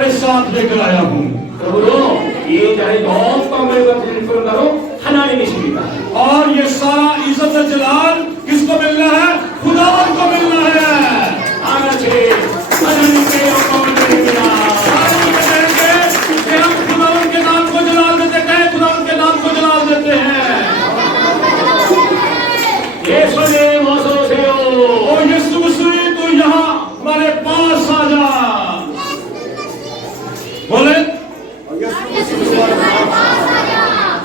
अपने साथ लेकर आया हूँ। 그러므로 이 자리에 영광을 받을 분은 바로 하나님이십니다. और ये सारा इज्जत जलाल किसको मिलना है? खुदावंद को मिलना है। 하나님 하나님께 영광을 드립니다. कि हम खुदावंद के नाम को जलाल देते हैं, खुदावंद के नाम को जलाल देते हैं। 예수님 어서 오세요. ओ यीशु मसीह तू यहाँ हमारे पास आ जा। बोले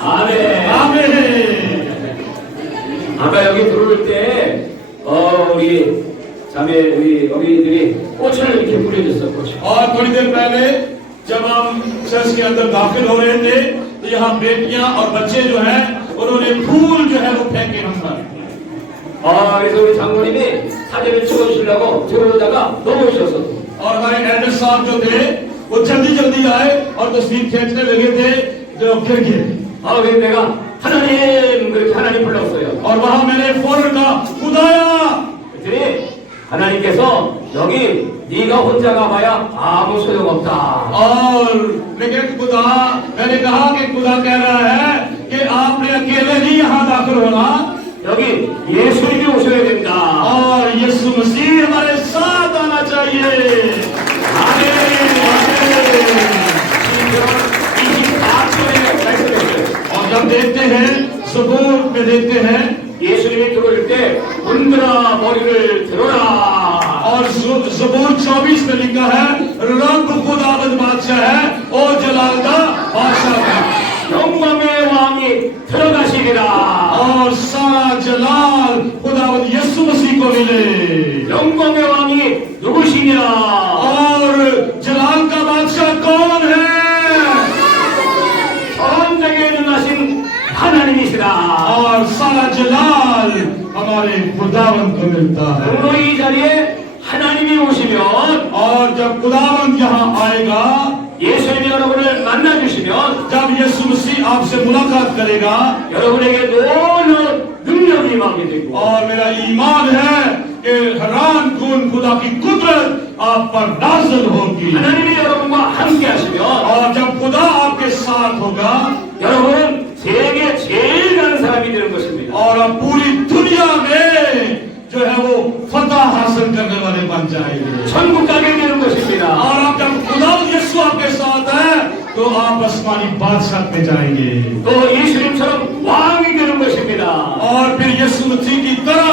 아멘. आमीन। 아까 여기 들어올 때 우리 자매 우리 어린이들이 꽃을 이렇게 뿌려줬어. 꽃을. और थोड़ी देर पहले जब हम चर्च के अंदर दाखिल हो रहे थे तो यहाँ बेटियां और बच्चे जो हैं उन्होंने फूल जो है वो फेंके हम पर। 그래서 우리 장모님이 사진을 찍어주시려고 들어오다가 넘어오셨어. और हमारे एल्डर साहब जो थे वो जल्दी जल्दी आए और तस्वीर खींचने लगे थे जो गिर गए। 그래서 내가 하나님 그렇게 하나님 불렀어요. और वहां मैंने फौरन कहा खुदाया। 그랬더니 하나님께서 여기 네가 혼자 가봐야 아무 소용없다. और लेकिन खुदा मैंने कहा कि खुदा कह रहा है कि आपने अकेले नहीं यहाँ दाखिल होना, 여기 예수님이 오셔야 된다. और यीशु मसीह हमारे साथ आना चाहिए। 아멘. 24절에 말씀했어요. और जब देखते हैं ज़बूर में देखते हैं 예수님이 들어올 때 문들아 머리를 들어라. और ज़बूर 24 में लिखा है रब खुदावंद बादशाह है, ओ जलालदा बादशाह है। 영광의 왕이 들어가시리라. और सारा जलाल खुदावंद यीशु मसीह को मिले। 영광의 왕이 누구시냐? और जलाल का बादशाह कौन है? 전쟁에 능하신 하나님이시라. और सारा जलाल हमारे खुदावंद को मिलता है। 그리고 이 자리에 하나님이 오시면 और जब खुदावंद यहाँ आएगा, 예수님이 여러분을 만나주시면 जब यीशु मसीह आपसे मुलाकात करेगा, 여러분에게 놀라운 능력이 임하게 되고 और मेरा ईमान है कि हैरान कुन खुदा की कुदरत आप पर नाज़िल होगी। 하나님이 여러분과 함께 하시면 और जब खुदा आपके साथ होगा 여러분은 세계 제일 가는 사람이 되는 것입니다. और आप पूरी दुनिया में जो है वो फतह हासिल करने वाले बन जाएंगे। 천국 가게 되는 것입니다. और आप जब खुदा यीशु आपके साथ है तो आप आसमानी बादशाह में जाएंगे 또 예수님처럼 왕이 되는 것입니다. और फिर यीशु मसीह की तरह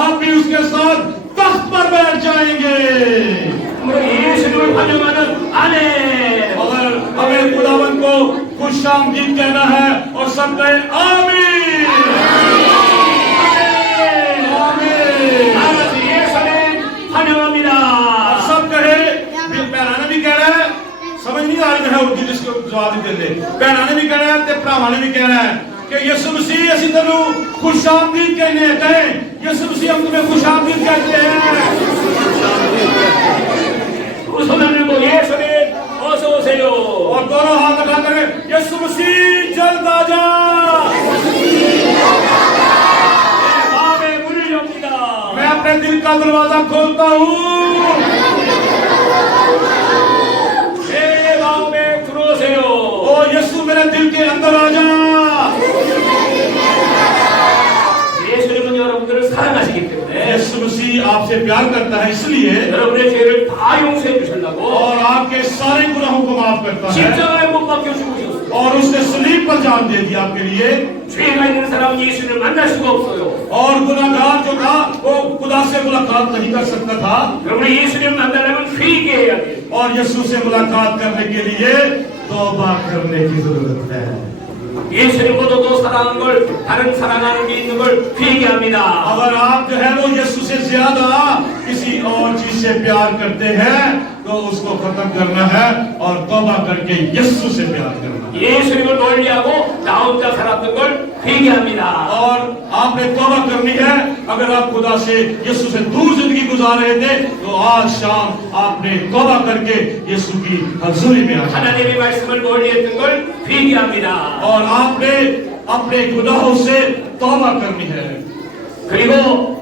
आप भी उसके साथ तख्त पर बैठ जाएंगे। 예수님을 환영하는 아멘. अगर हमें खुदावंद को खुशामदीद कहना है और सब कहे आमीन आमीन। 아버지 예수님 환영합니다. सब कहे पैराना भी कह रहा है, समझ नहीं आ रही है उर्दू जिसको जवाब दे दे। पैराना भी कह रहा है ते भरावाने भी कह रहा है कि यीशु मसीह असि तेनू खुशामदीद कहने कहे यीशु मसीह हम तुम्हें खुशामदीद कहते हैं। 두 손을 들고 예수님 어서 오세요. और दोनों हाथ उठा कर यीशु मसीह जल्द आ जा। 내 마음의 문을 엽니다. मैं अपने दिल का दरवाजा खोलता हूँ। 내 마음에 들어오세요. ओ यीशु मेरे दिल के अंदर आ जा। 예수님은 여러분들을 사랑하시기 때문에 यीशु मसीह आपसे प्यार करता है इसलिए 여러분의 죄를 다 용서해 주시려고 और आपके सारे गुनाहों को माफ करता है 십자가에 못 박혀 죽으셨어요. और उसने सलीब पर जान दे दी आपके लिए। 죄가 있는 사람은 예수님을 만날 수가 없어요. और गुनाहगार जो था वो खुदा से मुलाकात नहीं कर सकता था 여러분 예수님을 만나려면 회개 해야 돼요. और यीशु से मुलाकात करने के लिए तौबा करने की जरूरत है। 예수님보다도 사랑한 걸 다른 사랑하는 게 있는 걸 회개합니다. अगर आप जो है वो यीशु से ज्यादा किसी और चीज से प्यार करते हैं तो उसको खत्म करना है और तौबा करके यीशु से प्यार करना है। 예수님을 멀리하고 나 혼자 살았던 걸 회개합니다. और आपने तौबा करनी है। अगर आप खुदा से यीशु से दूर जिंदगी गुजार रहे थे तो आज शाम आपने तौबा करके यीशु की हजूरी में आना 하나님의 말씀을 멀리했던 걸 회개합니다. और आपने अपने गुनाहों से तौबा करनी है 그리고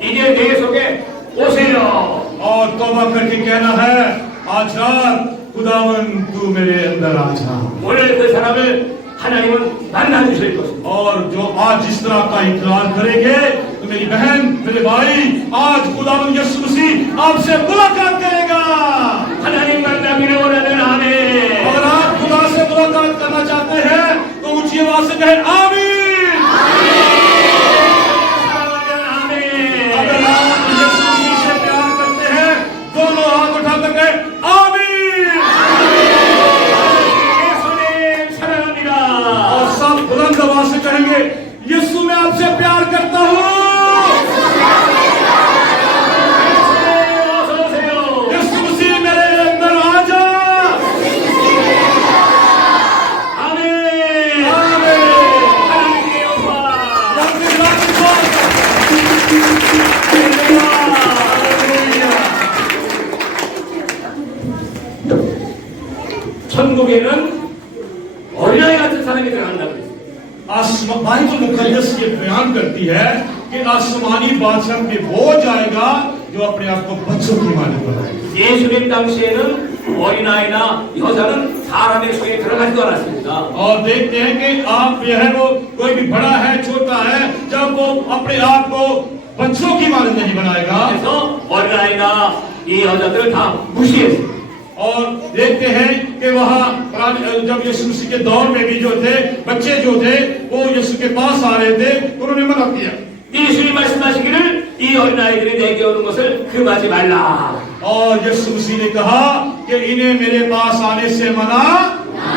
이제 내 속에 오세요. और तौबा करके कहना है आज रात खुदावन तू मेरे अंदर आ जा। 오늘 그 사람을 하나님은 만나 주실 것입니다. और जो आज जिस तरह का इकरार करेंगे तो मेरी बहन मेरे भाई आज खुदावन यीशु मसीह आपसे मुलाकात करेगा। 하나님 만나기를 원하는 아멘. अगर आप खुदा से मुलाकात करना चाहते हैं तो ऊंची आवाज से कहें आमीन। 사랑하는 아멘. अगर आप यीशु मसीह से प्यार करते हैं दोनों हाथ उठाकर कहें आमीन। 예수님 사랑합니다. और सब बुलंद आवाज से कहेंगे यीशु मैं आपसे प्यार करता हूँ। 어서 오세요. यीशु मसीह मेरे अंदर आ जा। 아멘. आमीन। 하나님의 영광. अपनी बात को 천국에는 어린아이 같은 사람이 들어간다고 했어요. बाइबल मुकद्दस ये बयान करती है कि आसमानी बादशाह में वो जाएगा जो अपने आप को बच्चों की मालिक बनाएगा। 예수님 당시에는 어린아이나 여자는 사람의 속에 들어가지도 않았습니다. और देखते हैं कि आप जो है वो कोई भी बड़ा है छोटा है जब वो अपने आप को बच्चों की मालिक नहीं बनाएगा। 그래서 어린아이나 이 여자들을 다 무시했어요. और देखते हैं कि वहाँ जब यीशु मसीह के दौर में भी जो थे बच्चे जो थे वो यीशु के पास आ रहे थे तो उन्होंने मना किया। 예수님 말씀하시기를 이 어린아이들이 내게 오는 것을 금하지 말라. और यीशु मसीह ने कहा कि इन्हें मेरे पास आने से मना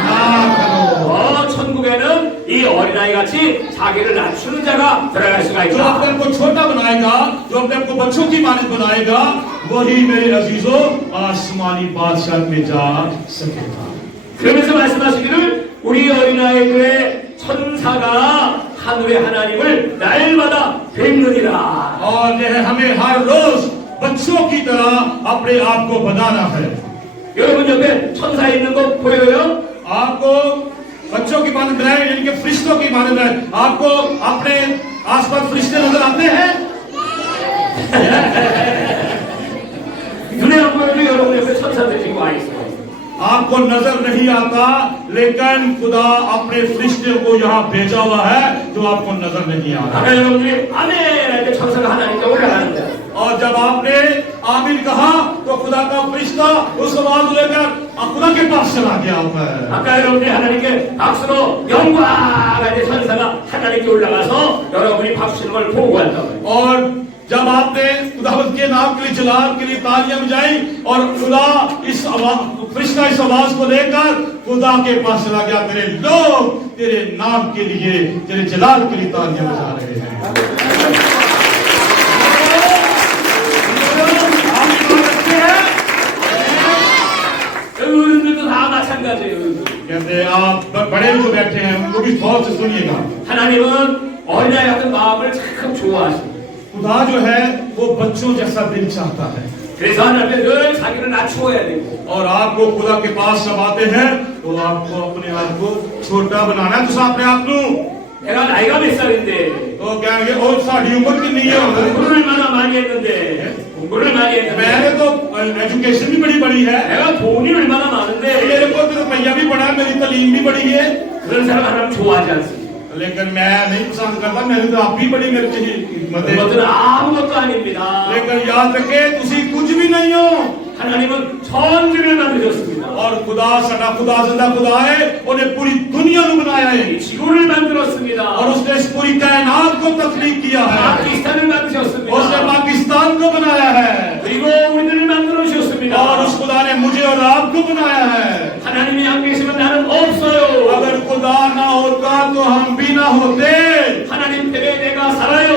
ना करो। 천국에는 이 어린아이 같이 자기를 낮추는 자가 들어갈 수가 जो अपने 있다. को छोटा बनाएगा जो अपने को बच्चों की मालिक बनाएगा वही मेरे अजीजों आसमानी बादशाह में जा सकेगा। 그러면서 말씀하시기를 우리 어린아이들의 천사가 하늘의 하나님을 날마다 뵙느니라. और यह हमें हर रोज बच्चों की तरह अपने आप को बनाना है। 여러분 옆에 천사 있는 거 보여요? आपको बच्चों की मालिक बनाए यानी कि फरिश्तों की मालिक बनाए। आपको अपने आसपास फरिश्ते नजर आते हैं? 눈에 안 보여도 여러분 옆에 천사들이 지금 와 있어요. आपको नजर नहीं आता लेकिन खुदा अपने फरिश्ते को यहाँ भेजा हुआ है जो आपको नजर नहीं आ रहा। 아까 여러분들이 아멘 할 때 천사가 하나님께 올라가는 거예요. और जब आपने आमीन कहा तो खुदा का फरिश्ता उस आवाज लेकर खुदा के पास चला गया ऊपर। 아까 여러분들이 하나님께 박수로 영광 할 때 천사가 하나님께 올라가서 여러분이 박수 치는 걸 보고 한다고요. और जब आपने खुदावंत के नाम के लिए जलाल के लिए तालियां बजाई और खुदा इस फरिश्ता इस आवाज को लेकर खुदा के पास चला गया। तेरे लोग तेरे नाम के लिए तेरे जलाल के लिए तालियां बजा रहे हैं। 어른들도 다 마찬가지예요. कहते हैं आप बड़े जो बैठे हैं उनको भी गौर से सुनिएगा। 하나님은 어린아이 같은 마음을 참 좋아하십니다. खुदा जो है वो बच्चों जैसा दिल चाहता है। 그래서 하나님은 늘 자기를 낮추어야 되고 और आपको खुदा के पास जब आते हैं तो आपको अपने आप को छोटा बनाना है। तो अपने आप को 내가 나이가 몇 살인데 तो कहेंगे और साड़ी उम्र कितनी है? 공부를 얼마나 많이 했는데 공부를 많이 했는데 मैंने तो एजुकेशन भी बड़ी बड़ी है। 내가 돈이 얼마나 많은데 मेरे को तो रुपया भी बड़ा है, मेरी तालीम भी बड़ी है। 그런 사람 하나님 좋아하지 않습니다. लेकिन मैं नहीं पसंद करता। मैंने तो आप भी बड़ी मेरे चाहिए हिम्मत है। 그것은 아무것도 아닙니다. लेकिन याद रखे तुसी कुछ भी नहीं हो। 하나님은 천지를 만드셨습니다. और खुदा सदा खुदा जिंदा खुदा है। उन्हें पूरी दुनिया को बनाया है 지구를 만들었습니다. और उसने इस पूरी कायनात को तख्लीक किया है। 파키스탄을 उसने 만드셨습니다. पाकिस्तान को बनाया है 그리고 우리들을 만들어 주셨습니다. और उस खुदा ने मुझे और आपको बनाया है। 하나님이 안 계시면 나는 없어요. अगर खुदा ना होता तो हम भी ना होते। 하나님 때문에 내가 살아요.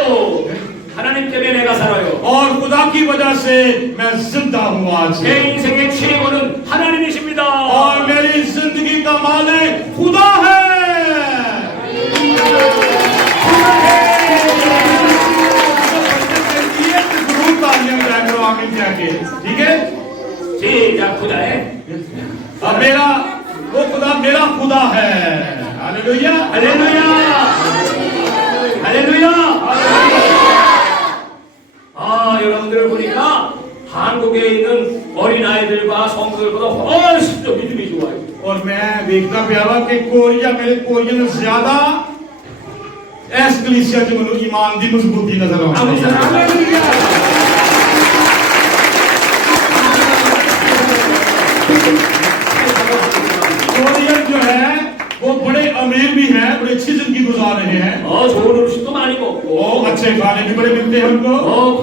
하나님 때문에 내가 살아요. और खुदा की वजह से मैं जिंदा हूँ आज। 내 인생의 최고는 하나님이십니다. और मेरी जिंदगी का मालिक खुदा है। जरूर तालियां बजाकर आमीन कहेंगे। ठीक है? 시작 구다해. अब मेरा वो खुदा मेरा खुदा है। हालेलुया 할렐루야. 할렐루야. 아 여러분들을 보니까 한국에 있는 어린아이들과 성도들보다 훨씬 더 믿음이 좋아요. और मैं देखता प्यारा कि कोरिया मेरे कोरिया में ज्यादा एस कलीसिया जो मनु ईमान दी मजबूती नजर आती है कोरियन जो है वो बड़े अमीर भी हैं, बड़ी अच्छी जिंदगी गुजार रहे हैं 좋은 음식도 많이 먹고 और अच्छे खाने भी बड़े मिलते हैं उनको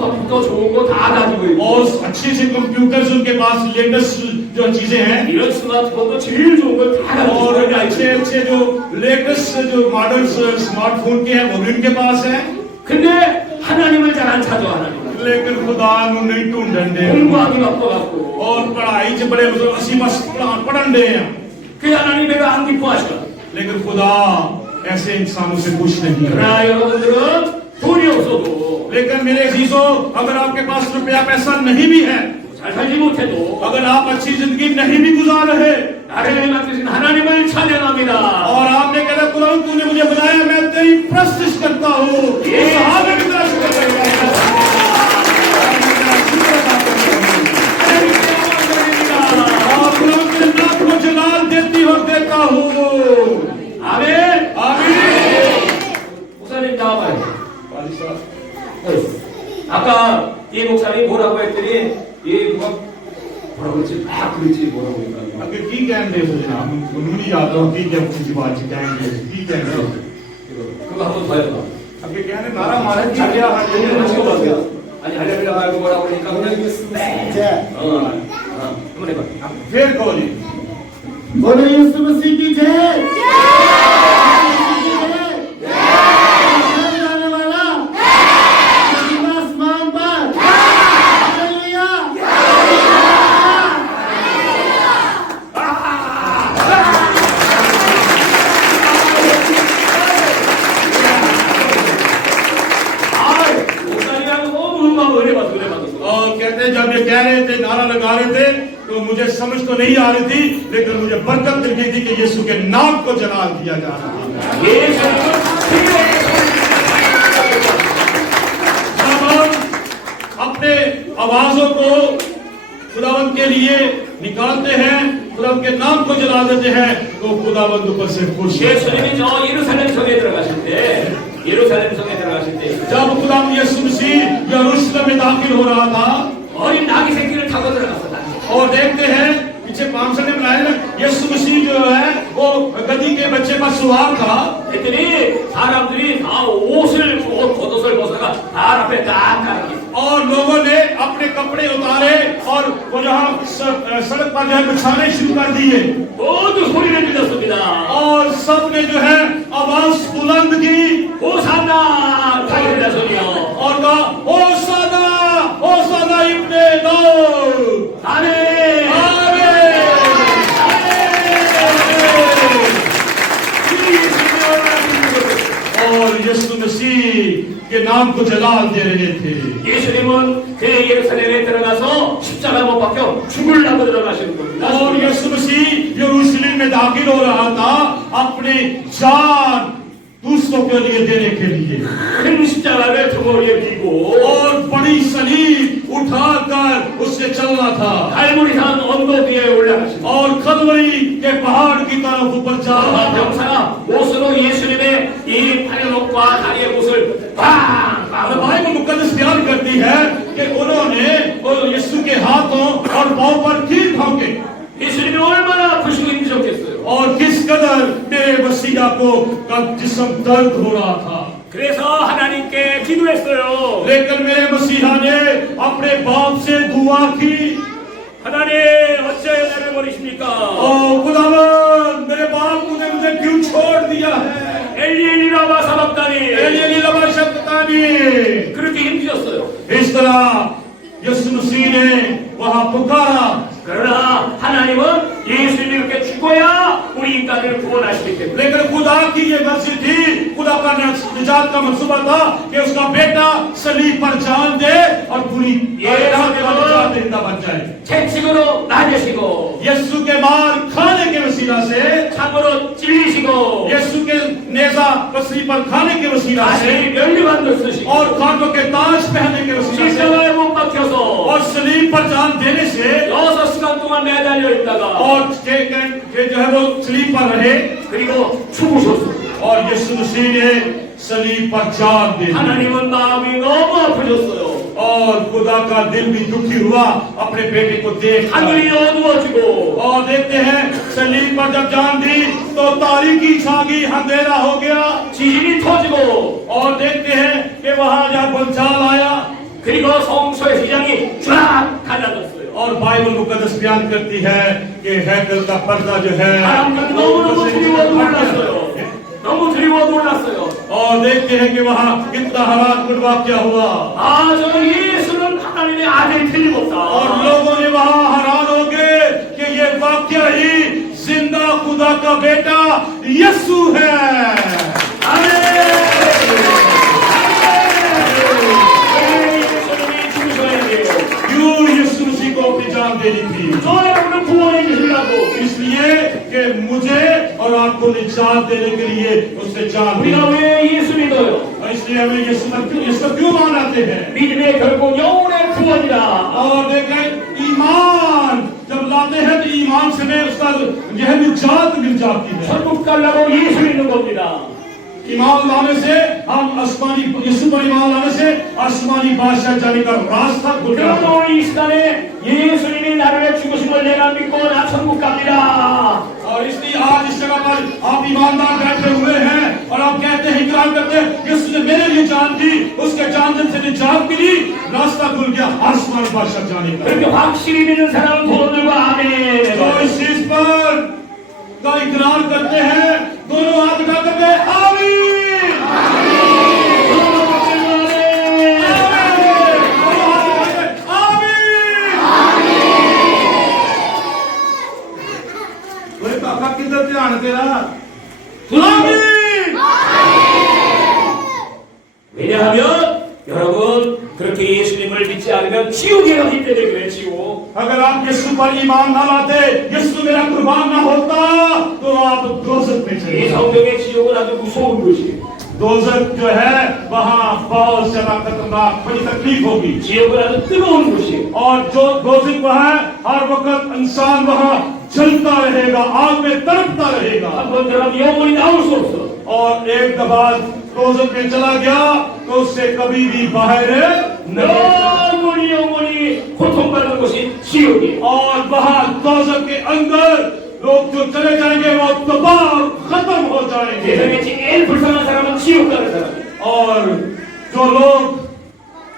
컴퓨터 좋은 거 다 가지고 있고 और अच्छे से कंप्यूटर्स उनके पास लेटेस्ट जो चीजें हैं 이런 스마트폰도 제일 좋은 걸 다 가지고 और 있어요. अच्छे अच्छे जो लेटेस्ट जो मॉडल्स स्मार्टफोन के हैं वो भी उनके पास है 근데 하나님을 잘 안 찾아 하나님. लेकिन खुदा नहीं ढूंढने 공부하기 바빠갖고 और पढ़ाई से बड़े असी बस पढ़न दे हैं 그 하나님 내가 안 기뻐하시다. लेकिन खुदा ऐसे इंसानों से खुश नहीं है 그러나 여러분들은 돈이 없어도 लेकिन मेरे अजीजों अगर आपके पास रुपया पैसा नहीं भी है 잘 살지 못해도 अगर आप अच्छी जिंदगी नहीं भी गुजार रहे 나를 맡기신 하나님을 찬양합니다. और आपने कहा खुदा तूने मुझे बुलाया मैं तेरी प्रस्तुत करता हूँ ये आगे की तरफ को जलाल देती और देता हूँ 아멘. आमीन 목사님 나와봐요. 아까 이 목사님 뭐라고 했더니 이 누가 뭐라고 했지? 막 그랬지 뭐라고 했나? अगर की कहने हो जनाब मुझे याद हो की जब किसी बात की कहेंगे की कहने 그거 한번 더 해봐. अगर कहने नारा मारे चलिया 아니 하려면 말고 뭐라고 그러니까 그냥 한번 해봐. फिर कहो जी बोलो यीशु मसीह की जय जाने वाला आसमान पर हालेलुया 목사님하고 너무 음악 은혜 받았어. और कहते हैं जब ये कह रहे थे नारा लगा रहे थे तो मुझे समझ तो नहीं आ रही थी लेकिन मुझे बरकत मिल गई थी कि यीशु के नाम को जलाल दिया जा रहा है जब हम अपने आवाजों को खुदावंद के लिए निकालते हैं खुदावंद के नाम को जला देते हैं तो खुदावंद ऊपर से खुश है 예수님이 저 예루살렘 성에 들어가실 때 예루살렘 성에 들어가실 때 जब खुदावंद यीशु मसीह यरूशलेम में दाखिल हो रहा था 어린 나귀 새끼를 타고 들어갔어. और देखते हैं पीछे 500 ने बनाया ना यीशु मसीह जो है वो गधी के बच्चे पर सवार था 했더니 사람들이 다 옷을 겉옷을 벗어가 발 앞에 딱 깔았어. और लोगों ने अपने कपड़े उतारे और वो जहाँ सड़क पर जो है बिछाने शुरू कर दिए 모두 소리를 질렀습니다. और सब ने जो है आवाज बुलंद की 호산나 타이르다 소리요. और कहा ओ सादा इब्ने दाऊद 아멘. और यीशु मसीह के नाम को जलाल दे रहे थे 예수님은 그 예루살렘에 들어가서 십자가 못 박혀 죽으려고 들어가시는 겁니다. और यीशु मसीह यरूशलेम में दाखिल हो रहा था अपनी जान दूसरों के लिए देने के लिए 큰 십자가를 등어리에 비고 और बड़ी सलीब उठाकर उससे चलना था 갈무리산 언덕 위에 올라가시고 और खलवरी के पहाड़ की तरफ ऊपर जा रहा था 병사가 옷으로 예수님의 이 팔목과 다리의 옷을 और 빵빵 बाइबल मुकद्दस बयान करती है कि उन्होंने यीशु के हाथों और पांव पर कील ठोके 예수님이 얼마나 아프시고 힘드셨겠어요. और किस कदर मेरे मसीहा को का जिस्म दर्द हो रहा था 그래서 하나님께 기도했어요. लेकिन मेरे मसीहा ने अपने बाप से दुआ की 하나님 어째 나를 버리십니까? ओ खुदावन मेरे बाप ने मुझे क्यों छोड़ दिया है 엘리 엘리 라마 사박다니 एलियली लबा शब्दानी 그렇게 힘드셨어요. इस तरह यीशु मसीह ने वहां पुकारा 그러나 하나님은 예수님이 이렇게 죽어야 우리 인간을 구원하시기 때문에 लेकिन खुदा की ये मर्जी थी खुदा का निजात का मंसूबा था कि उसका बेटा सलीब पर जान दे और पूरी जिंदा बन जाए 채찍으로 맞으시고 यीशु के मार खाने के वसीला से 창으로 찔리시고 यीशु के नेजा मसीह पर खाने के वसीला से 다시 면류관도 쓰시고 और कांटों के ताज पहनने के वसीला से 십자가에 못 박혀서 और सलीब पर जान देने से 6시간 동안 매달려 있다가 और के जो है वो सलीब पर रहे 그리고 죽으셨어요. और यीशु मसीह ने सलीब पर जान दे दी 하나님은 마음이 너무 아프셨어요. और खुदा का दिल भी दुखी हुआ अपने बेटे को देख 하늘이 어두워지고 और देखते हैं सलीब पर जब जान दी तो तारीकी छा गई अंधेरा हो गया 지진이 터지고 और देखते हैं कि वहां जब भूचाल आया 그리고 성소의 시장이 쫙 갈라졌어요. और बाइबल मुकद्दस बयान करती है कि हैकल का पर्दा जो है 사람들이 너무너무 두려워 놀랐어요. 너무 두려워 놀랐어요. और देखते हैं कि वहां कितना हरासमेंट वाक्य हुआ 아, 저 예수는 하나님의 아들이 틀림없다. और लोगों ने वहां हैरान हो गए कि ये वाक्य ही जिंदा खुदा का बेटा यीशु है 예수님이 죽으셔야 돼요. क्यों यीशु मसीह को अपनी जान देनी थी 저 여러분을 구원해 주시려고 इसलिए कि मुझे और आपको निजात देने के लिए उसने जान दी 우리가 왜 예수 믿어요? और इसलिए हमें यीशु क्यों मानते हैं 믿음의 결국 영혼의 구원이다. और देखें ईमान जब लाते हैं तो ईमान से में उसका यह निजात मिल जाती है 천국 가려고 예수 믿는 겁니다. ईमान लाने से हम आसमानी यीशु पर ईमान लाने से आसमानी बादशाह जाने का रास्ता खुल जाता है 그러므로 이 시간에 예수님이 나를 위해 죽으심을 내가 믿고 나 천국 갑니다. और इसलिए आज इस जगह पर आप ईमानदार बैठे हुए हैं और आप कहते हैं इकरार करते हैं यीशु ने मेरे लिए जान दी उसके जान से निजात मिली रास्ता खुल गया आसमानी बादशाह जाने का 그렇게 확실히 믿는 사람은 손 들고 아멘. जो इस चीज पर का इकरार करते हैं दोनों हाथ उठा करके आमीन 왜 काका किधर ध्यान तेरा आमीन 왜냐하면 여러분 그렇게 예수님을 믿지 않으면 지옥에 가기 때문에 그래 지옥. अगर आप यीशु पर ईमान ना लाते यीशु मेरा कुर्बान ना होता तो आप दोजख में चले 이 성경의 지옥은 아주 무서운 곳이에요. दोजख जो है वहाँ बहुत ज्यादा खतरनाक बड़ी तकलीफ होगी 지옥은 아주 뜨거운 곳이에요. और जो दोजख वहाँ है हर वक्त इंसान वहाँ जलता रहेगा आग में तड़पता रहेगा 한번 들어가면 영원히 나올 수 없어. और एक दफा दोजख में चला गया तो उससे कभी भी बाहर 영원히 고통받는 곳이 지옥이에요. और वहाँ दोजख के अंदर लोग जो चले जाएंगे वो तबाह खत्म हो जाएंगे 세상에 제일 불쌍한 사람은 지옥 가는 사람이에요. और जो लोग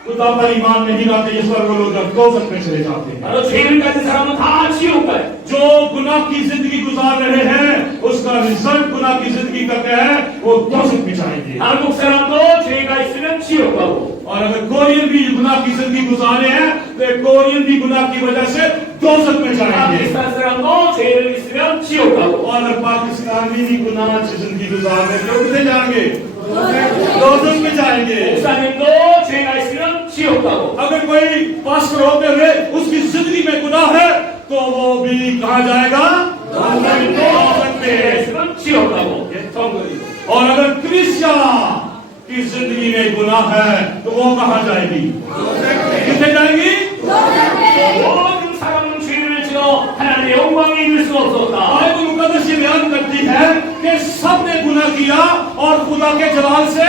खुदा पर ईमान नहीं लाते ये सब लोग दोजख में चले जाते हैं 바로 죄를 가진 사람은 다 지옥 가요. जो गुनाह की जिंदगी गुजार रहे हैं उसका रिजल्ट गुनाह की जिंदगी का क्या है वो दोजख में जाएंगे 한국 사람도 죄가 있으면 지옥 가고 और अगर कोरियन भी गुनाह की जिंदगी गुजारे हैं तो कोरियन भी गुनाह की वजह से दोजख में जाएंगे 파키스탄 사람도 죄를 있으면 지옥 가고 और अगर पाकिस्तान में भी गुनाह की जिंदगी गुजार रहे हैं तो कितने जाएंगे दोजख में जाएंगे 목사님도 죄가 있으면 지옥 가고 अगर कोई पास्टर होते हुए उसकी जिंदगी में गुनाह है तो वो भी कहाँ जाएगा दोजख में 있으면 지옥 가고 정글이 और अगर क्रिश्चियन की जिंदगी में गुनाह है तो वो कहाँ जाएगी कितने जाएगी 모든 사람은 죄를 지어 하나님의 영광에 이를 수 없었다. बाइबल मुकद्दस ये बयान करती है कि सबने गुनाह किया और खुदा के जलाल से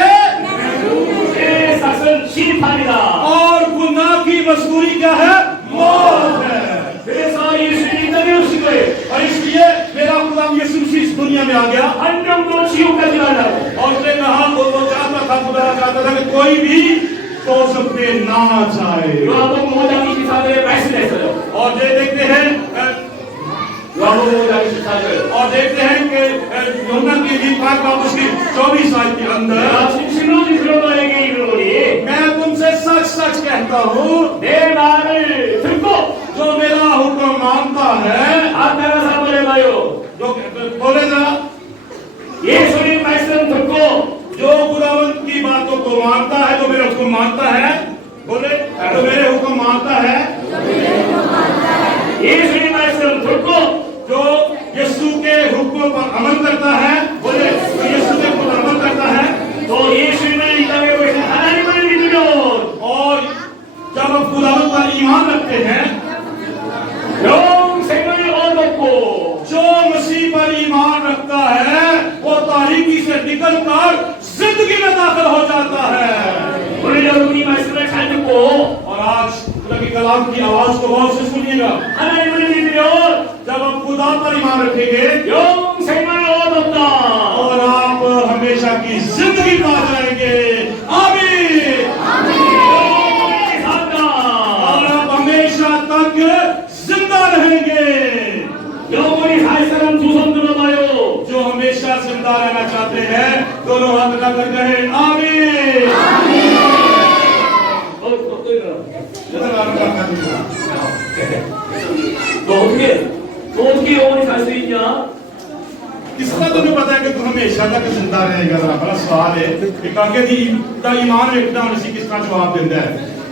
죄의 삭은 심판이다. और गुनाह की मजबूरी क्या है मौत है 그래서 예수님이 땅에 오신 거예요. और इसलिए मेरा खुदा यीशु मसीह इस दुनिया में आ गया 한 명도 지옥 가지 말라고. और उसने कहा वो चाहता था खुदा चाहता था कि कोई भी दोजख में ना जाए 요한복음 5장 24절에 말씀했어요. और ये देखते हैं 요한복음 5장 24절. और देखते हैं कि यूहन्ना की इंजील पाक बाबू की 24 साल के अंदर 내가 진실로 진실로 너에게 이르노니 मैं तुमसे सच सच कहता हूँ 내 말을 듣고 जो मेरा हुक्म मानता है 아따가 사모를 봐요. जो बोले जरा 예수님 말씀 듣고 जो खुदावंत की बातों को मानता है जो मेरा हुक्म मानता है बोले जो मेरे हुक्म मानता है 예수님 말씀 듣고 जो यीशु के हुक्म पर अमल करता है बोले जो यीशु के हुक्म पर अमल करता है 또 예수님을 이 땅에 보신 하나님을 믿으면 और जब हम खुदावंत पर ईमान रखते कलाम की आवाज को गौर से सुनिएगा। 하나님을 믿으면 जब हम खुदा पर ईमान रखेंगे 영생을 얻었다. और आप हमेशा की जिंदगी पा जाएंगे। आमीन। 영원히 산다. और आप हमेशा तक जिंदा रहेंगे। 영원히 살 사람 두 손 들어봐요. जो हमेशा जिंदा रहना चाहते हैं दोनों हाथ लगाकर कहे आमीन। 또 일어나. तो 너 어떻게 영원히 살 수 있냐? किसका तुम्हें पता है कि तू हमेशा तक जिंदा रहेगा? जरा बड़ा सवाल है कि काके दी दा ईमान रखना उसी किसका जवाब देता है?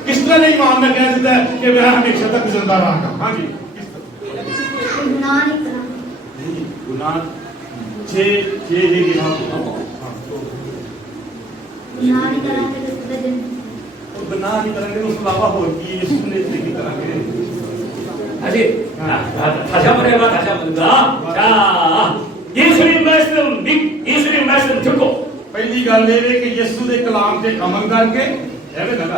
किस तरह ने ईमान में कह देता है कि मैं हमेशा तक जिंदा रहूंगा? हाँ जी, गुनाह जे जे ये गिना गुनाह नहीं करेंगे उसके अलावा हो कि यीशु ने की तरह के 다시 다시 한번 해봐. 다시 한번 자 예수님 말씀 듣고 पहली गल ये है कि यीशु के कलाम पे अमल करके ऐवे लगा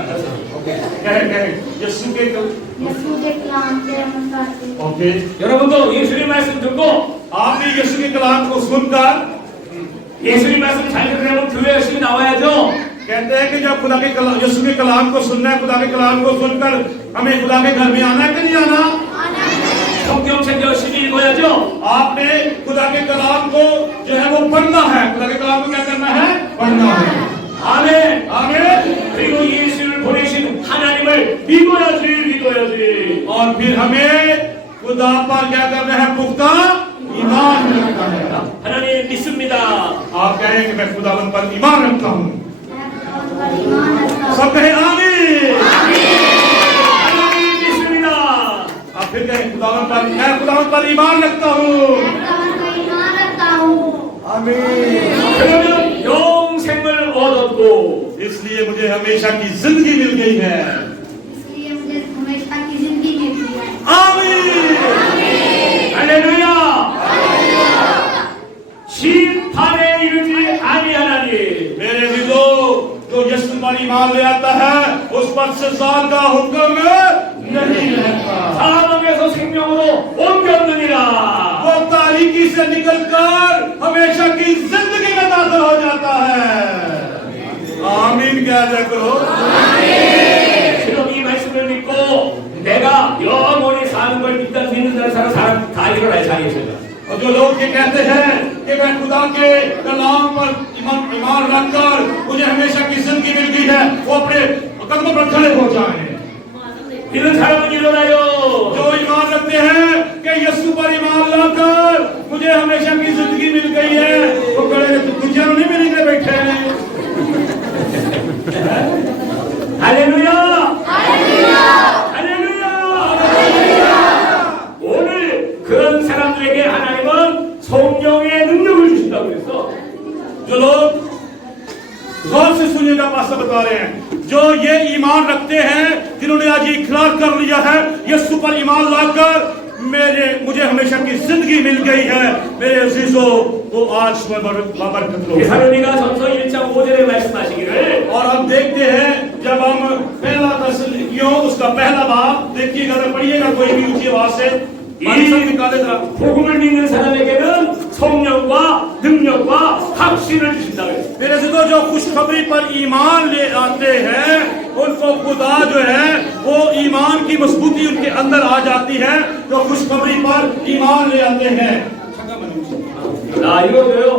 कहे यीशु के कलाम पे अमल करके ओके 여러분도 예수님 말씀 듣고 आप भी यीशु के कलाम को सुनकर 예수님 말씀 잘 들으려면 교회 열심히 나와야죠. कहते हैं कि जब खुदा के कलाम यीशु के कलाम को सुनना है, खुदा के कलाम को सुनकर हमें खुदा के घर में आना है कि नहीं आना? 성경책 열심히 읽어야죠. आपने खुदा के कलाम को जो है वो पढ़ना है। खुदा के कलाम को क्या करना है? पढ़ना है। 아멘. आमीन। 그리고 예수를 보내신 하나님을 믿어야지. और फिर हमें खुदा पर क्या करना है? पुख्ता ईमान रखना है। 하나님 믿습니다. आप कहें कि मैं खुदावंद पर ईमान रखता हूँ। ईमान रखता सब कहे आमीन। 하나님 믿습니다. आप फिर कहें खुदावंद पर मैं खुदावंद पर ईमान रखता हूँ। ईमान रखता हूँ। आमीन। 그러면 영생을 얻었고 इसलिए मुझे हमेशा की जिंदगी मिल गई है। इसलिए मुझे हमेशा की जिंदगी मिलती है। आमीन। 할렐루야. 심판에 이르지 아니하나니 मेरे विदो जो यीशु पर ईमान ले आता है उस पर सजा का हुक्म नहीं रहता। 사망에서 생명으로 옮겼느니라. वो तारीकी से निकलकर हमेशा की जिंदगी में दाखिल हो जाता है। आमीन क्या करो। 지금 이 말씀을 믿고 내가 영원히 사는 걸 믿는 사람 다 일어나야 자리에서. और जो लोग ये कहते हैं कि मैं खुदा के कलाम पर ईमान रखकर मुझे हमेशा की जिंदगी मिल गई है, वो अपने कदमों पर खड़े हो जाएं। 믿는 사람은 일어나요. जो ईमान रखते हैं कि यीशु पर ईमान लाकर मुझे हमेशा की जिंदगी मिल गई है, वो खड़े तुझे नहीं मिलेंगे बैठे हैं। 할렐루야. 할렐루야. 할렐루야. 오늘 그런 사람들에게 하나님은 성령의 능력을 주신다고 그랬어. जो लोग गौर से सुनिएगा, पास्टर बता रहे हैं, जो ये ईमान रखते हैं जिन्होंने आज इकरार कर लिया है यीशु पर ईमान लाकर मुझे हमेशा की जिंदगी मिल गई है, मेरे अजीजों वो आज बरकत लो। 데살로니가 전서 1장 5절에 말씀하시기를 और हम देखते हैं जब हम पहला तस्सलुनीकियों उसका पहला बाब देखिएगा, पढ़िएगा कोई भी ऊंची आवाज से निकाले जरा। 복음을 믿는 사람에게는 성령과 능력과 확신을 주신다고 했어요. मेरे से तो जो खुशखबरी पर ईमान ले आते हैं उनको खुदा जो है वो ईमान की मजबूती उनके अंदर आ जाती है, जो खुशखबरी पर ईमान ले आते हैं। 나 읽어줘요.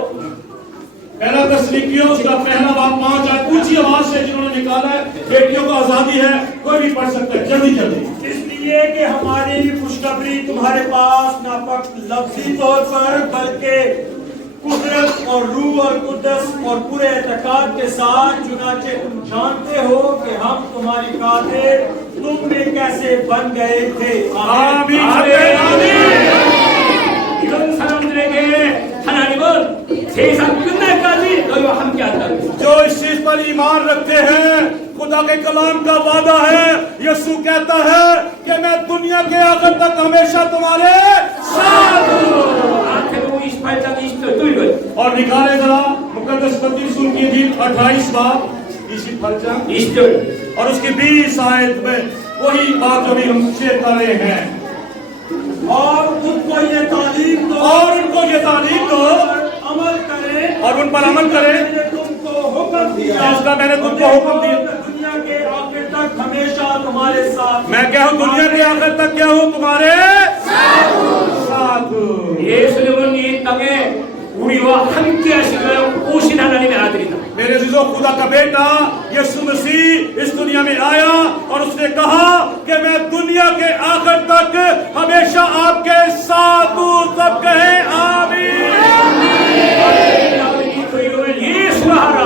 पहला तस्सलुनीकियों उसका पहला बाब 5 आयत ऊंची आवाज से जिन्होंने निकाला है, बेटियों को आजादी है, कोई भी पढ़ सकता है, जल्दी जल्दी। इसलिए कि हमारी खुशखबरी तुम्हारे पास नापक लफ्जी तौर पर बल्कि कुदरत और रूह और कुद्दस और पूरे एतकाद के साथ, चुनाचे तुम जानते हो कि हम तुम्हारी खातिर तुम में कैसे बन गए थे। आमीन। 이런 사람들에게 하나님은 세상 끝날까지 너희와 함께 한다고 했어요. जो इस चीज पर ईमान रखते हैं, खुदा के कलाम का वादा है, यीशु कहता है कि मैं दुनिया के आखिर तक हमेशा तुम्हारे साथ हूँ। 마태복음 28장 20절 또 읽어요. और निकाले जरा मुकद्दस बत्तीस की इंजील 28 बाब 28 20절 और उसकी 20 आयत में वो वही बात जो भी हम शेयर कर रहे हैं। और उनको ये तालीम दो, और उनको ये तालीम दो, अमल करें, और उन पर अमल करें, मैंने तुमको हुक्म दिया, जिसका मैंने तुमको हुक्म दिया। दुनिया के आखिर तक हमेशा तुम्हारे साथ। मैं क्या हूँ? दुनिया के आखिर तक क्या हूँ? तुम्हारे साथ। 예수님은 이 땅에 우리와 함께 하시고 오신 하나님의 아들이다. मेरे अजीजों, खुदा का बेटा यीशु मसीह इस दुनिया में आया और उसने कहा कि मैं दुनिया के आखिर तक हमेशा आपके साथ हूँ। सब कहें आमीन। 아버지 그 이름을 예수라 하라.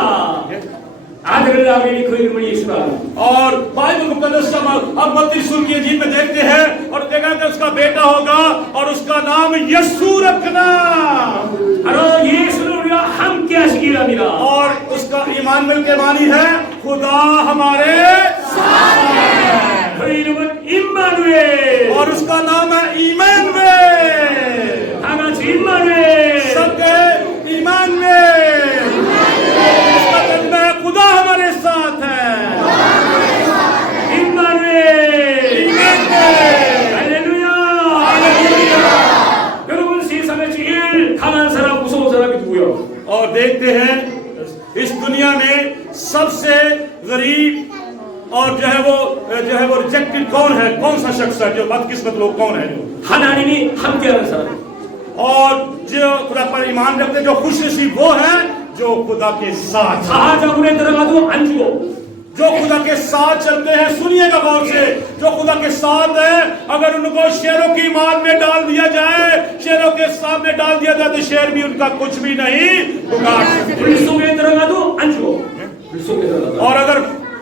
आदर आमीन 그 이름을 예수라 하라. और बाइबल मुकद्दस अब मत्ती सूर की इंजील में देखते हैं और देखा कि उसका बेटा होगा और उसका नाम यीशु रखना। 바로 예수를 우리와 함께 하시기 합니다. और उसका इमानुएल के मानी है खुदा हमारे साथ है। 그 이름은 임마누엘. और उसका नाम है इमानुएल। 다 같이 임마누엘. सबके इमानुएल। इसका मतलब है खुदा हमारे साथ है। 임마누엘. इमानुएल। 할렐루야. हालेलुया। 여러분 세상에 제일 강한 사람, 무서운 사람이 누구요? और देखते हैं इस दुनिया में सबसे गरीब और जो है वो रिजेक्टेड कौन है? कौन सा शख्स है? जो बदकिस्मत लोग कौन है? जो 하나님이 함께하는 사람. और जो खुदा पर ईमान रखते जो खुश नसीब वो है जो खुदा के साथ है। 사자굴에 들어가도 안 죽어. जो खुदा के साथ चलते हैं, सुनिएगा गौर से, जो खुदा के साथ है, अगर उनको शेरों की मार में डाल दिया जाए, शेरों के सामने डाल दिया जाए तो शेर भी उनका कुछ भी नहीं बिगाड़ सकते। 물속에 들어가도 안 죽어. 물속에 들어가도. और अगर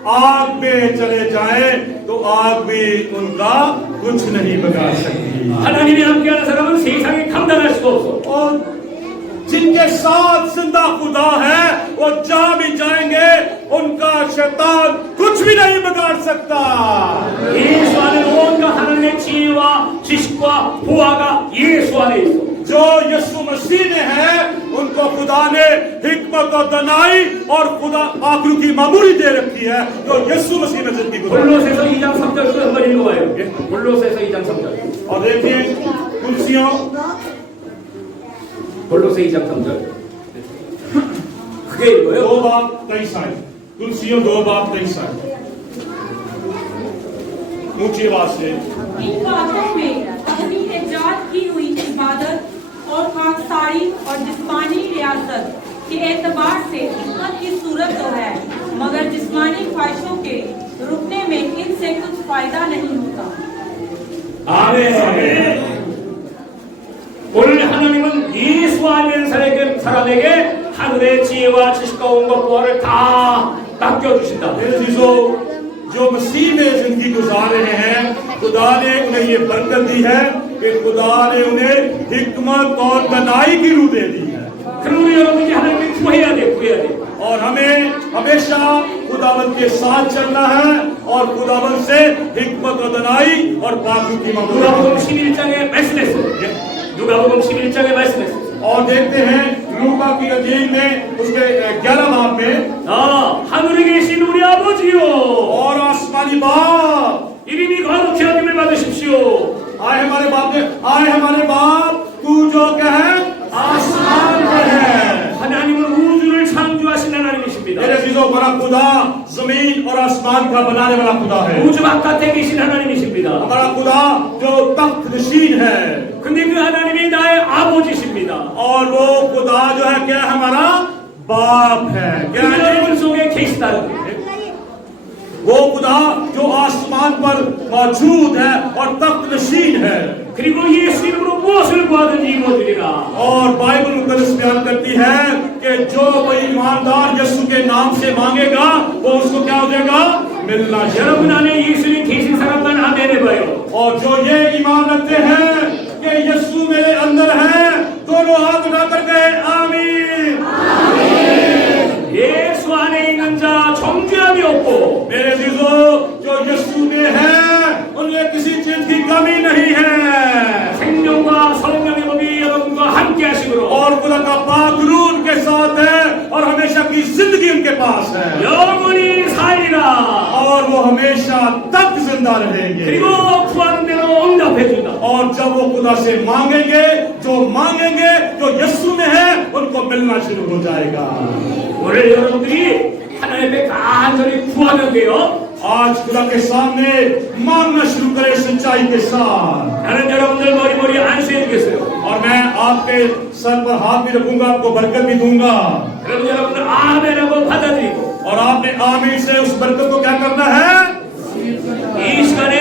आग में चले जाए तो आग भी उनका कुछ नहीं बिगाड़ सकती। 하나님이 함께하는 사람은 세상에 감당할 수가 없어. और जिनके साथ जिंदा खुदा है वो जहां भी जाएंगे उनका शैतान कुछ भी नहीं बिगाड़ सकता। 예수 안에 온갖 하나님의 지혜와 지식과 보화가 예수 안에 있어. जो यीशु मसीह में है उनको खुदा ने हिकमत और दनाई और खुदा आखिर की मामूली दे रखी है। तो यीशु मसीह में जिंदगी गुजारो। 골로새서 2장 3절 한번 읽어봐요. 골로새서 2장 3절. और देखिए कुर्सियों 골로새 2장 3절. 크게 읽어요. 2 बाब 23 आयत। कुर्सियों 2 बाब 23 आयत। ऊंची आवाज से इन बातों में अपनी इजाद की हुई इबादत और खाकसारी और जिस्मानी रियासत के एतबार से हिम्मत की सूरत तो है, मगर जिस्मानी ख्वाहिशों के रुकने में इनसे कुछ फायदा नहीं होता। 아멘. 오늘 하나님은 예수 안에 있는 사람에게 하늘의 지혜와 지식과 온갖 보화를 다 맡겨주신다. मेरे अजीजों, जो मसीह में जिंदगी गुजार रहे हैं खुदा ने उन्हें ये बरकत दी है कि खुदा ने उन्हें हिकमत और दनाई की रूह दे दी है। 그러므로 여러분이 하나님을 구해야 돼, 구해야 돼. और हमें हमेशा खुदावंद के साथ चलना है और खुदावंद से हिकमत और दनाई और पापों की मांग। 누가복음 11장에 말씀했어요. 누가복음 11장에 말씀했어요. और देखते हैं लूका की इंजील में उसके 11 बाब में 하늘에 계신 우리 아버지요, और आसमानी बाप 이름이 거룩히 여김을 받으십시오. आए हमारे बाप तू जो कहे आसमान पर है। 하나님은 우주를 창조하신 하나님이십니다. मेरे अजीजों, बड़ा खुदा जमीन और आसमान का बनाने वाला खुदा है। 우주 바깥에 계신 하나님이십니다. हमारा खुदा जो तख्त नशीन है 근데 그 하나님이 나의 아버지십니다. और वो खुदा जो है क्या हमारा बाप है। क्या है? 여러분 속에 계시다는 वो खुदा जो आसमान पर मौजूद है और तख्त नशीन है। 그리고 예수 이름으로 무엇을 구하든지 이루어지리라. और बाइबल मुकद्दस बयान करती है कि जो कोई ईमानदार यीशु के नाम से मांगेगा वो उसको क्या हो जाएगा? मिलना। 여러분 안에 예수님 계신 사람만 아멘 해봐요. और जो ये ईमान रखते हैं कि यीशु मेरे अंदर है, दोनों हाथ उठाकर कहे आमीन। 예수 안에 있는 자 정죄함이 없고 मेरे अजीजों, जो यीशु में है उनमें किसी चीज की कमी नहीं है। 생명과 성령의 법이 여러분과 함께 하시므로 और खुदा का पाक रूह उनके साथ है और हमेशा की जिंदगी उनके पास है 영원히 살리라. और वो हमेशा तक जिंदा रहेंगे 그리고 구하는 대로 응답해준다. और जब वो खुदा से मांगेंगे जो यीशु में है उनको मिलना शुरू हो जाएगा 오늘 여러분들이 하나님 앞에 간절히 구하면 돼요. आज खुदा के सामने मांगना शुरू करें सच्चाई के साथ 나는 여러분들 머리 안수해 주겠어요. और मैं आपके सर पर हाथ भी रखूंगा आपको बरकत भी दूंगा 그럼 여러분들 아멘하고 받아들이고 और आपने आमीन से उस बरकत को क्या करना है 이 시간에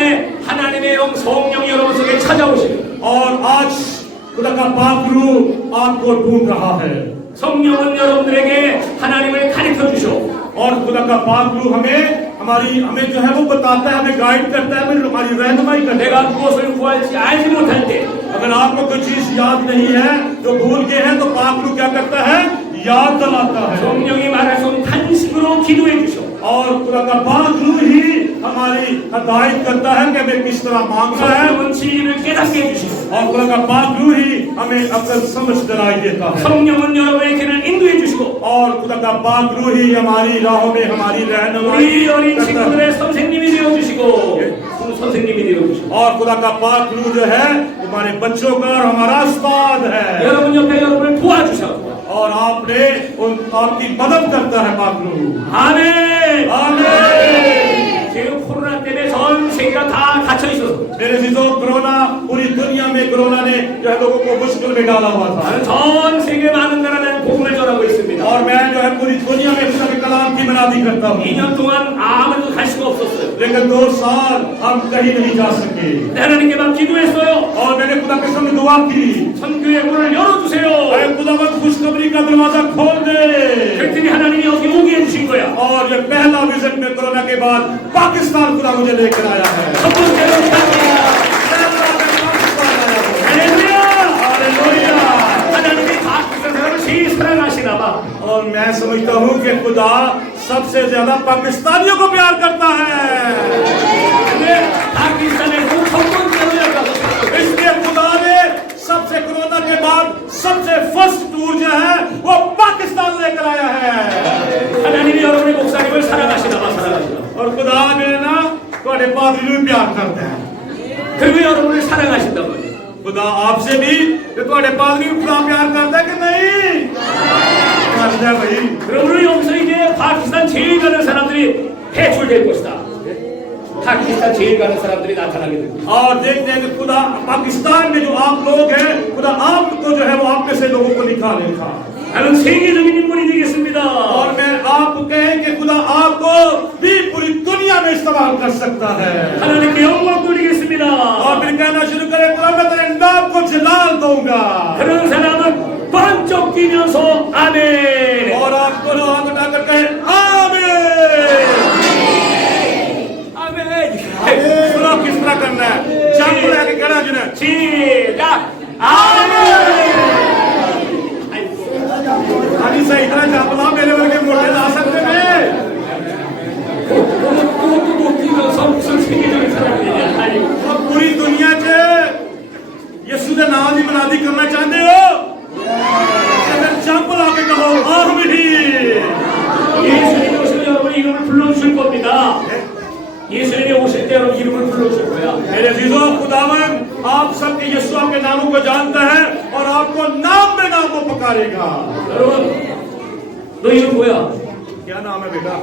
하나님의 영 성령 여러분 속에 찾아오시고 और आज खुदा का पाक रूह आपको ढूंढ रहा है 성령은 여러분들에게 하나님을 가르쳐 주시고 और खुदा का पाक रूह हमें जो है वो बताता है हमें गाइड करता है हमें हमारी रहनुमाई करता है 내가 무엇을 구할지 알지 못할 때 अगर आपको कोई चीज याद नहीं है जो भूल गए हैं तो पाक रूह क्या करता है याद दिलाता है 성령이 말할 수 없는 탄식으로 기도해 주시고 और खुदा का पाक रूह ही हमारी हिदायत करता है कि हमें किस तरह मांगना है 성령은 진리를 깨닫게 해주시고 और खुदा का पाक रूह ही हमें अक्ल समझ दिलाई देता है 성령은 여러분의 길을 인도해 주시고 और खुदा का पाक रूह ही हमारी राहों में हमारी रहनुमाई 우리 어린 करता है 친구들의 선생님이 되어주시고 선생님이 되어주시고 और खुदा का पाक रूह जो है हमारे बच्चों का और हमारा उस्ताद है 여러분 옆에 여러분을 도와주셔 और आपने आपकी मदद करता है पाक रूह 아멘 आमीन 지금 코로나 때문에 전 세계가 다 갇혀 있어서 मेरे चीजों कोरोना पूरी दुनिया में कोरोना ने जो है लोगों को मुश्किल में डाला हुआ था 나는 전 세계 많은 나라에 복음을 전하고 있습니다. और मैं जो है पूरी दुनिया में खुदा के कलाम की मनादी करता हूँ 2년 동안 아무도 갈 수가 없었어요. लेकिन 2 साल हम कहीं नहीं जा सके 하나님께 막 기도했어요. और मैंने खुदा के सामने दुआ की 선교의 문을 열어주세요. अरे खुदावंद खुशखबरी का दरवाजा खोल दे 그랬더니 하나님이 여기 오게 해주신 거야. और ये पहला विजिट में कोरोना के बाद पाकिस्तान खुदा मुझे लेकर आया है 첫 번째로 할렐루야! हालेलुया 하나님이 바꾸신 사람을 제일 사랑하시나 봐. और मैं समझता हूँ कि खुदा सबसे ज्यादा पाकिस्तानियों को प्यार करता है 근데 파키스탄에 첫 번째로 열어서 इसलिए खुदा ने सबसे कोरोना के बाद सबसे फर्स्ट टूर जो है वो पाकिस्तान लेकर आया है 하나님이 여러분의 목사님을 사랑하시나 봐. 사랑하시나 봐. और खुदा ने ना थोड़े पादरी भी प्यार करते हैं 그리고 여러분을 사랑하신단 말이에요. खुदा आपसे भी कि थोड़े पादरी भी खुदा प्यार करता है कि नहीं करता है भाई 그러므로 여기서 이제 파키스탄 제일 가는 사람들이 해출될 것이다. 파키스탄 제일 가는 사람들이 나타나게 됩니다. और देखते हैं कि खुदा पाकिस्तान में जो आप लोग हैं खुदा आपको जो है वो आप में से लोगों को निकालेगा 나는 세계적인 인물이 되겠습니다. और मैं आपको कहें कि खुदा आपको भी पूरी दुनिया में इस्तेमाल कर सकता है 하나님께 영광 돌리겠습니다. और फिर कहना शुरू करें खुदा मैं तेरे नाम को जलाल दूंगा 그런 사람은 번쩍 뛰면서 아멘. और आपको हाथ उठाकर कहें आमीन 아멘. सुनो किस तरह करना है चाप लेके खड़ा जिन्हें 시작. 아멘. अभी सही तरह चाप ला मेरे वर्गे मोटे ला सकते हैं 또 뛰면서 무슨 세계적인 사람이냐. 아니. तो पूरी दुनिया च यीशु के नाम की मनादी करना चाहते हो अगर चाप ला के कहो आमीन 예수님이 오실 때 여러분 이름을 불러주실 겁니다. 예수님이 오실 때 여러분 이름을 불러주실 거야. मेरे अजीजों खुदावन आप सबके यीशु आपके नामों को जानता है और आपको नाम में नाम को पुकारेगा 여러분 너 이름 뭐야? क्या नाम है बेटा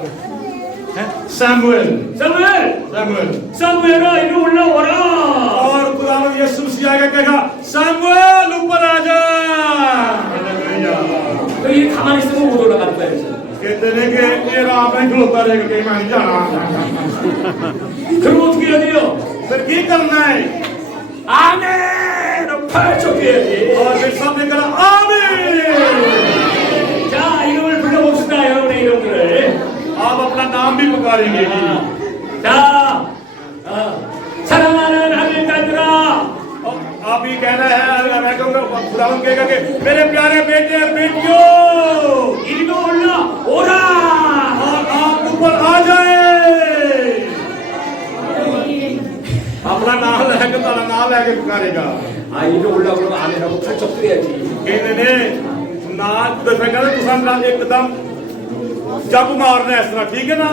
सैमुएल 사무엘! सैमुएल 사무엘아 이리 올라와라. और खुदावन यीशु मसीह आगे कहेगा सैमुएल ऊपर आ जा हालेलुया 너 이게 가만히 있으면 못 올라갈 거야. 이제. कहते हैं कि ये राह में खलोता रहेगा कहीं मैं नहीं जाना 그럼 어떻게 해야 돼요? फिर क्या करना है 아멘! 펄쩍 해야지. और फिर सबने कहा आमीन 자 이름을 불러봅시다. 여러분의 이름들을. आप अपना नाम भी पुकारेंगे 자 사랑하는 아들딸들아 आप ही कहना है मैं कहूँगा खुदावन कहेगा कि मेरे प्यारे बेटे और बेटियों 이리 올라오라. और आप ऊपर आ जाए अपना नाम लेकर तारा नाम लेके पुकारेगा 아 이리 올라오면 아멘하고 펄쩍 뛰어야지. कहने ने ਨਾ ਤੇ ਫਿਰ ਕਹਿੰਦੇ ਤੁਸੀਂ ਨਾਲ ਇੱਕਦਮ ਜੱਪ ਮਾਰਨਾ ਇਸ ਤਰ੍ਹਾਂ ਠੀਕ ਹੈ ਨਾ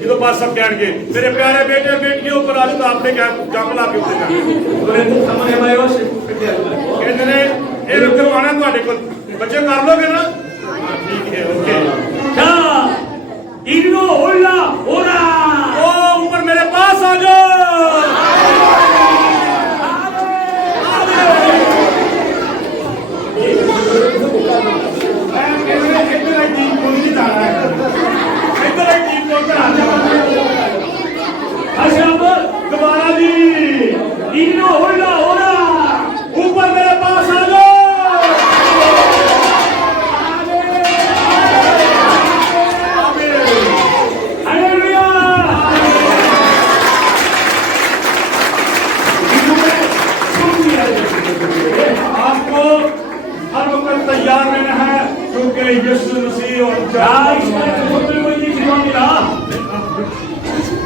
ਜਦੋਂ ਬਾਤ ਸਭ ਕਹਿਣਗੇ ਮੇਰੇ ਪਿਆਰੇ ਬੇਟੇ ਬੇਟੀਆਂ ਉੱਪਰ ਅੱਜ ਤਾਂ ਆਪਣੇ ਜੱਪ ਲਾ ਕੇ ਉੱਤੇ ਜਾਣਗੇ 그래도 사모님 마요 그때 하지 말고. ਕਹਿੰਦੇ ਨੇ ਇਹ ਰੁਕਵਾਣਾ ਤੁਹਾਡੇ ਕੋਲ ਬੱਚੇ ਕਰ ਲੋਗੇ ਨਾ ਹਾਂ ਠੀਕ ਹੈ ਓਕੇ 자, 이리로 올라오라. ओ ऊपर मेरे पास आ जाओ 다시 한번 दोबारा जी 이리로 올라오라. ऊपर मेरे पास आ जाओ 할렐루야. आपको हर वक्त तैयार रहना है क्योंकि यीशु मसीह और 자, 이 시간에 두 손 들고 있기 기도합니다.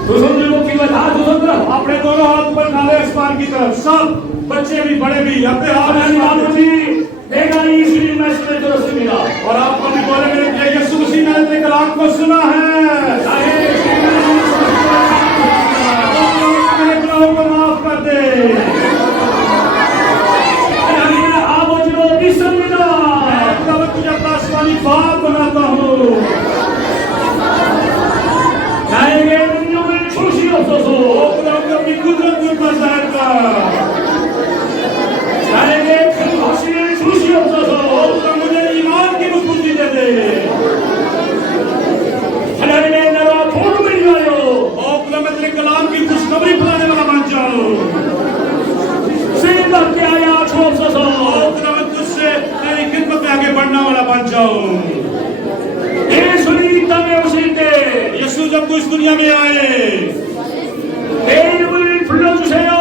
두 손 들고 기도 다두 손 들어. अपने दोनों हाथ पर नाले आसमान की तरफ सब बच्चे भी बड़े भी अपने हाथ 하나님 आसमान की 아버지, 내가 이 주님 말씀을 들었습니다. और आपको भी बोले मेरे यीशु मसीह ने तेरे कलाम को सुना है 나의 मेरे गुनाहों को माफ कर दे 하나님의 아버지로 믿습니다. मैं तुझे अपना आसमानी बाप बनाता हूँ 나에게 능력을 주시옵소서. अपनी कुदरत के ऊपर जाहिर कर 나에게 큰 확신을 주시옵소서. मुझे ईमान की मजबूती दे दे 하나님의 나라 복음을 위하여 और खुदा मैं तेरे कलाम की खुशखबरी फैलाने वाला बन जाऊं 쓰임받게 하여 주옵소서. और खुदा मैं तुझसे तेरी खिदमत में आगे बढ़ने वाला बन जाऊं 예수님 이 땅에 오실 때 내 यीशु जब तू इस दुनिया में आए 이름을 불러주세요.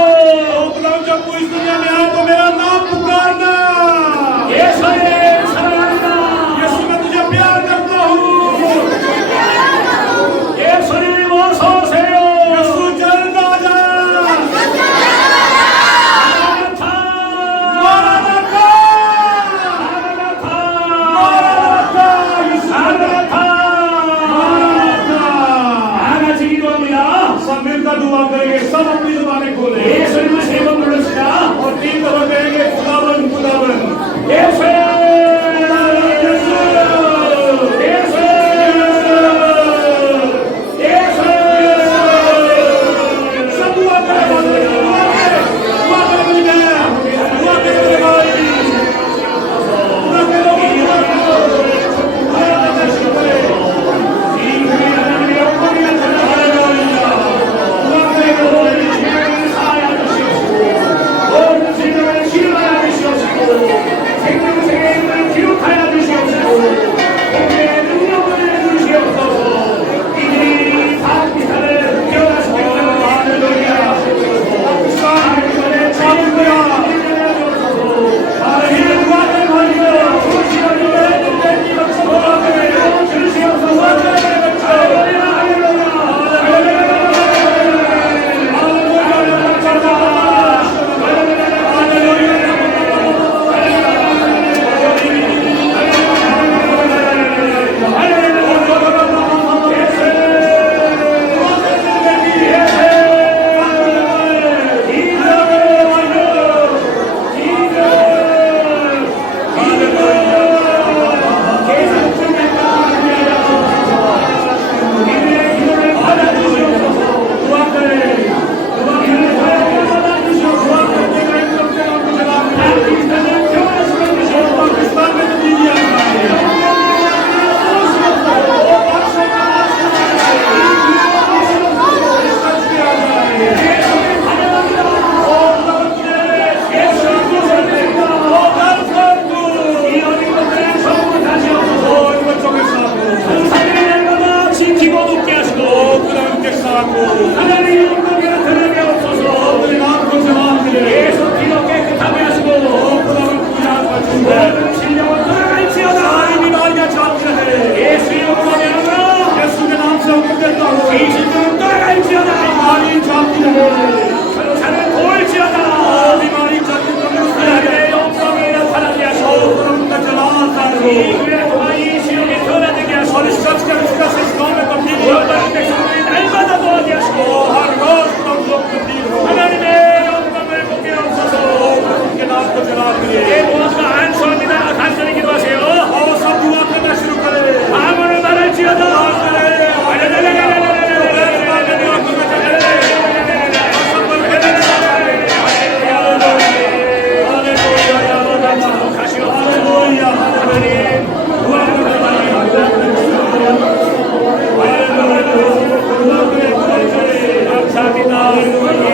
और खुदा जब तू इस दुनिया में आए तो मेरा नाम पुकारना 예수님 사랑합니다. यीशु मैं तुझे प्यार करता हूँ 예수님 어서 오세요. यीशु जल्द आ जा 마라나타. मारानाथा 마라나타. मारानाथा यीशु 마라나타. मारानाथा 다 같이 기도합니다. सब मिलकर दुआ करेंगे सब अपनी जुबानें खोले 예수님을 세 번 불렀습니다. और 3 दफा कहेंगे खुदावन खुदावन 예수. यीशु 예수. 예수. सब दुआ करें दुआ करें मेरी बहन दुआ करें मेरे भाई दुआ करो दुआ करो 모든 생명을 실현하여 주시옵시고 생명의 हालेलुया